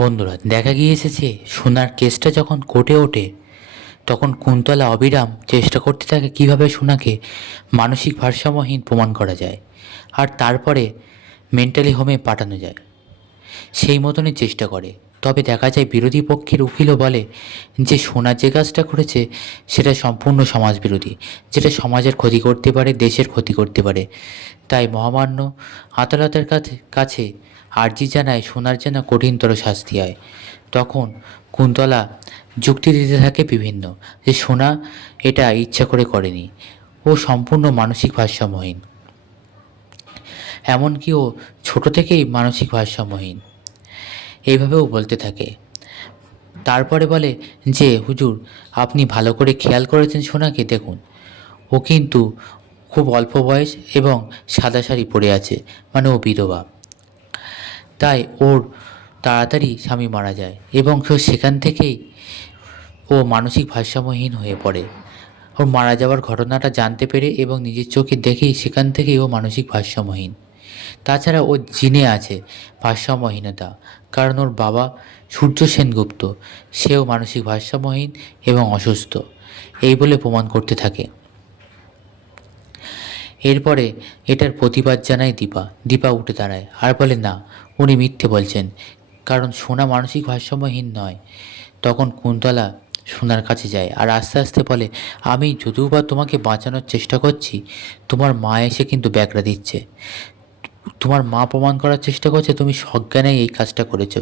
বন্ধুরা, দেখা গিয়েছে যে সোনার কেসটা যখন কোর্টে ওঠে তখন কুন্তলা অবিরাম চেষ্টা করতে থাকে কিভাবে সোনাকে মানসিক ভারসাম্যহীন প্রমাণ করা যায় আর তারপরে মেন্টালি হোমে পাঠানো যায়। সেই মতনই চেষ্টা করে। তবে দেখা যায় বিরোধী পক্ষের উকিলও বলে যে সোনা যে কাজটা করেছে সেটা সম্পূর্ণ সমাজবিরোধী, যেটা সমাজের ক্ষতি করতে পারে, দেশের ক্ষতি করতে পারে। তাই মহামান্য আদালতের কাছে আর্জি জানায় সোনার যেন কঠিনতর শাস্তি হয়। তখন কুন্তলা যুক্তি দিতে থাকে বিভিন্ন, যে সোনা এটা ইচ্ছা করে করেনি, ও সম্পূর্ণ মানসিক ভারসাম্যহীন, এমনকি ও ছোট থেকেই মানসিক ভারসাম্যহীন, এইভাবেও বলতে থাকে। তারপরে বলে যে হুজুর, আপনি ভালো করে খেয়াল করেছেন সোনাকে, দেখুন ও কিন্তু খুব অল্প বয়স এবং সাদা শাড়ি পরে আছে, মানে ও বিধবা। তাই ওর তাড়াতাড়ি স্বামী মারা যায় এবং সেখান থেকেই ও মানসিক ভারসাম্যহীন হয়ে পড়ে। ওর মারা যাওয়ার ঘটনাটা জানতে পেরে এবং নিজের চোখে দেখেই সেখান থেকেই ও মানসিক ভারসাম্যহীন। তাছাড়া ও জিনে আছে ভারসাম্যহীনতা, কারণ ওর বাবা সূর্য সেনগুপ্ত, সেও মানসিক ভারসাম্যহীন এবং অসুস্থ, এই বলে প্রমাণ করতে থাকে। এরপরে এটার প্রতিবাদ জানায় দীপা। দীপা উঠে দাঁড়ায় আর বলে, না, উনি মিথ্যে বলছেন, কারণ সোনা মানসিক ভারসাম্যহীন নয়। তখন কুন্তলা সোনার কাছে যায় আর আস্তে আস্তে বলে, আমি যদিও বা তোমাকে বাঁচানোর চেষ্টা করছি, তোমার মা এসে কিন্তু ব্যাগরা দিচ্ছে। তোমার মা প্রমাণ করার চেষ্টা করছে তুমি সজ্ঞানেই এই কাজটা করেছো,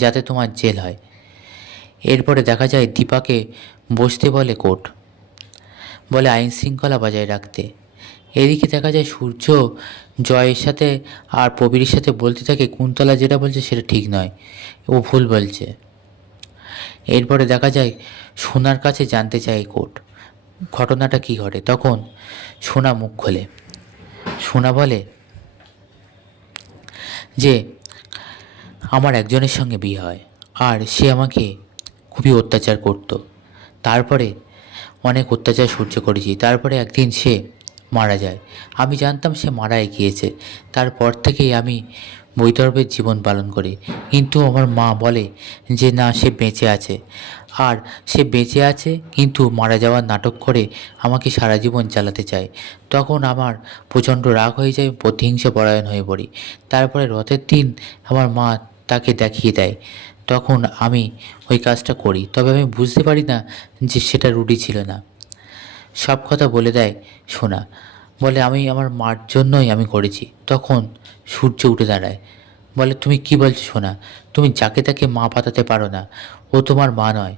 যাতে তোমার জেল হয়। এরপরে দেখা যায় দীপাকে বসতে বলে কোর্ট, বলে আইন শৃঙ্খলা বজায় রাখতে। এদিকে দেখা যায় সূর্য জয়ের সাথে আর প্রবীরের সাথে বলতে থাকে কুন্তলা যেটা বলছে সেটা ঠিক নয়, ও ভুল বলছে। এরপরে দেখা যায় সোনার কাছে জানতে চায় কোর্ট ঘটনাটা কি ঘটে। তখন সোনা মুখ খোলে। সোনা বলে যে আমার একজনের সঙ্গে বিয়ে হয় আর সে আমাকে খুবই অত্যাচার করতো। তারপরে অনেক অত্যাচার সহ্য করেছি, তারপরে একদিন সে মারা যায়। আমি জানতাম সে মারাই গিয়েছে, তারপর থেকেই আমি বৈধর্বের জীবন পালন করি। কিন্তু আমার মা বলে যে না, সে বেঁচে আছে, আর সে বেঁচে আছে কিন্তু মারা যাওয়ার নাটক করে আমাকে সারা জীবন চালাতে চায়। তখন আমার প্রচণ্ড রাগ হয়ে যায়, প্রতিহিংসা পরায়ণ হয়ে পড়ি। তারপরে রথের দিন আমার মা তাকে দেখিয়ে দেয়, তখন আমি ওই কাজটা করি। তবে আমি বুঝতে পারি না যে সেটা রুটি ছিল না। সব কথা বলে দেয় সোনা, বলে আমি আমার মার জন্যই আমি করেছি। তখন সূর্য উঠে দাঁড়ায়, বলে তুমি কি বলছো সোনা, তুমি যাকে তাকে মা পাতাতে পারো না, ও তোমার মা নয়,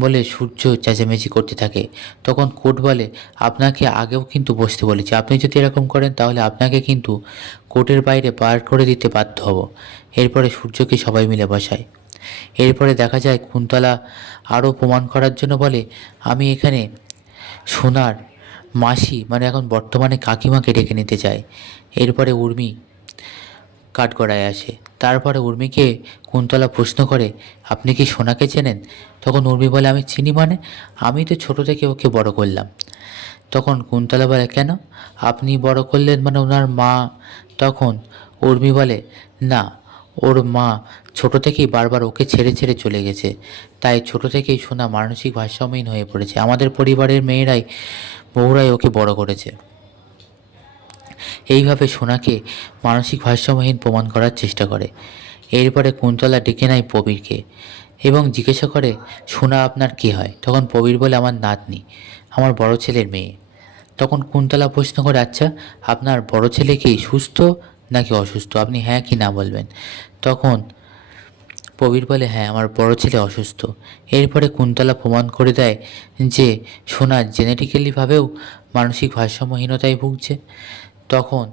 বলে সূর্য চেঁচামেচি করতে থাকে। তখন কোর্ট বলে, আপনাকে আগেও কিন্তু বসতে বলেছি, আপনি যদি এরকম করেন তাহলে আপনাকে কিন্তু কোর্টের বাইরে বার করে দিতে বাধ্য হব। এরপরে সূর্যকে সবাই মিলে বসায়। এরপরে দেখা যায় কুন্তলা আরও প্রমাণ করার জন্য বলে, আমি এখানে সোনার মাসি, মানে এখন বর্তমানে কাকিমাকে ডেকে নিতে চায়। এরপরে উর্মি কাঠগড়ায় আসে। তারপরে উর্মিকে কুন্তলা প্রশ্ন করে, আপনি কি সোনাকে চেনেন? তখন উর্মি বলে, আমি চিনি মানে, আমি তো ছোট থেকে ওকে বড় করলাম। তখন কুন্তলা বলে, কেন আপনি বড় করলেন, মানে ওনার মা? তখন উর্মি বলে, না, ওর মা ছোট থেকেই বারবার ওকে ছেড়ে ছেড়ে চলে গেছে, তাই ছোট থেকেই সোনা মানসিক ভারসাম্যহীন হয়ে পড়েছে। আমাদের পরিবারের মেয়েরাই, বউরাই ওকে বড় করেছে। এইভাবে সোনাকে মানসিক ভারসাম্যহীন প্রমাণ করার চেষ্টা করে। এরপরে কুন্তলা ডেকে নেয় প্রবীরকে এবং জিজ্ঞাসা করে, সোনা আপনার কী হয়? তখন প্রবীর বলে, আমার নাতনি, আমার বড় ছেলের মেয়ে। তখন কুন্তলা প্রশ্ন করে, আচ্ছা, আপনার বড় ছেলে কি সুস্থ নাকি অসুস্থ? আপনি হ্যাঁ কি না বলবেন। তখন প্রবীর বলে, হ্যাঁ, আমার বড় ছেলে অসুস্থ। এরপরে কুন্তলা প্রমাণ করে দেয় যে সোনা জেনেটিক্যালিভাবেও মানসিক ভারসাম্যহীনতায় ভুগছে। তখন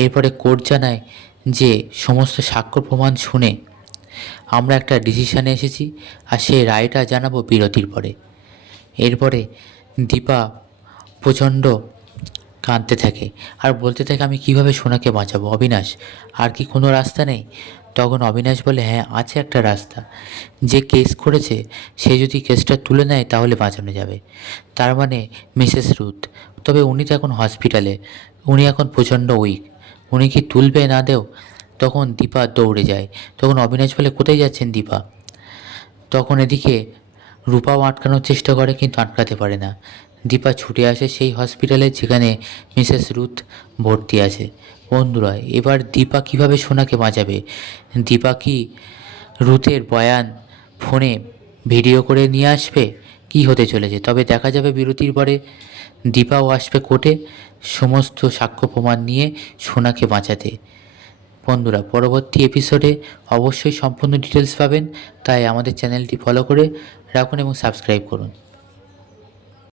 এরপরে কোর্ট জানায় যে সমস্ত সাক্ষ্য প্রমাণ শুনে আমরা একটা ডিসিশানে এসেছি, আর সেই রায়টা জানাবো বিরতির পরে। এরপরে দীপা প্রচণ্ড কাঁদতে থাকে আর বলতে থাকে, আমি কিভাবে সোনাকে বাঁচাবো অবিনাশ, আর কি কোনো রাস্তা নেই? তখন অবিনাশ বলে, হ্যাঁ, আছে একটা রাস্তা। যে কেস করেছে সে যদি কেসটা তুলে নেয় তাহলে বাঁচানো যাবে, তার মানে মিসেস রুথ। তবে উনি তো এখন হসপিটালে, উনি এখন প্রচণ্ড উইক, উনি কি তুলবে না দেও? তখন দীপা দৌড়ে যায়। তখন অবিনাশ বলে, কোথায় যাচ্ছেন দীপা? তখন এদিকে রূপাও আটকানোর চেষ্টা করে, কিন্তু আটকাতে পারে না। দীপা ছুটে আসে সেই হসপিটালে যেখানে মিসেস রুথ ভর্তি আছে। বন্ধুরা, এবার দীপা কিভাবে সোনাকে বাঁচাবে? দীপা কি রুথের বয়ান ফোনে ভিডিও করে নিয়ে আসবে? কি হতে চলেছে? তবে দেখা যাবে বিরতির পরে। দীপাও আসবে কোর্টে সমস্ত সাক্ষ্য প্রমাণ নিয়ে সোনাকে বাঁচাতে। বন্ধুরা, পরবর্তী এপিসোডে অবশ্যই সম্পূর্ণ ডিটেলস পাবেন, তাই আমাদের চ্যানেলটি ফলো করে রাখুন এবং সাবস্ক্রাইব করুন।